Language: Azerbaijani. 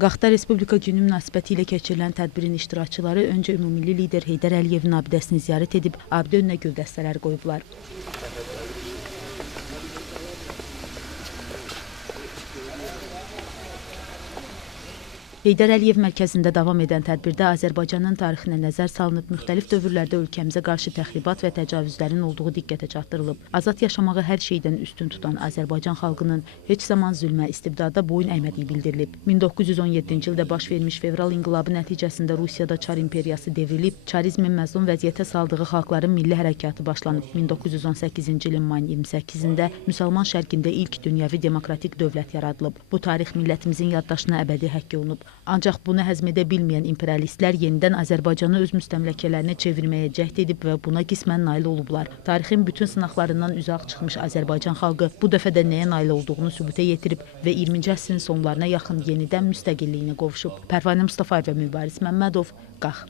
Qaxda Respublika Günü münasibəti ilə keçirilən tədbirin iştirakçıları öncə ümummilli lider Heydər Əliyevin abidəsini ziyarət edib, abidə önünə güldəstələr qoyublar. Heydər Əliyev mərkəzində davam edən tədbirdə Azərbaycanın tarixinə nəzər salınıb, müxtəlif dövrlərdə ölkəmizə qarşı təxribat və təcavüzlərin olduğu diqqətə çatdırılıb. Azad yaşamağı hər şeydən üstün tutan Azərbaycan xalqının heç zaman zülmə, istibdada boyun əymədiyi bildirilib. 1917-ci ildə baş vermiş fevral inqilabı nəticəsində Rusiyada Çar imperiyası devrilib, çarizmin məzlum vəziyyətə saldığı xalqların milli hərəkatı başlanıb. 1918-ci ilin mayın 28-də Müsəlman şərqində ilk dünyəvi demokratik dövlət yaradılıb. Bu tarix millətimizin yaddaşına əbədi həkk olunub. Ancaq bunu həzm edə bilməyən imperialistlər yenidən Azərbaycanı öz müstəmləkələrinə çevirməyə cəhd edib və buna qismən nail olublar. Tarixin bütün sınaqlarından uzaq çıxmış Azərbaycan xalqı bu dəfə də nəyə nail olduğunu sübuta yetirib və 20-ci əsrin sonlarına yaxın yenidən müstəqilliyinə qovuşub. Pərvanə Mustafayev və Mübariz Məmmədov, Qax.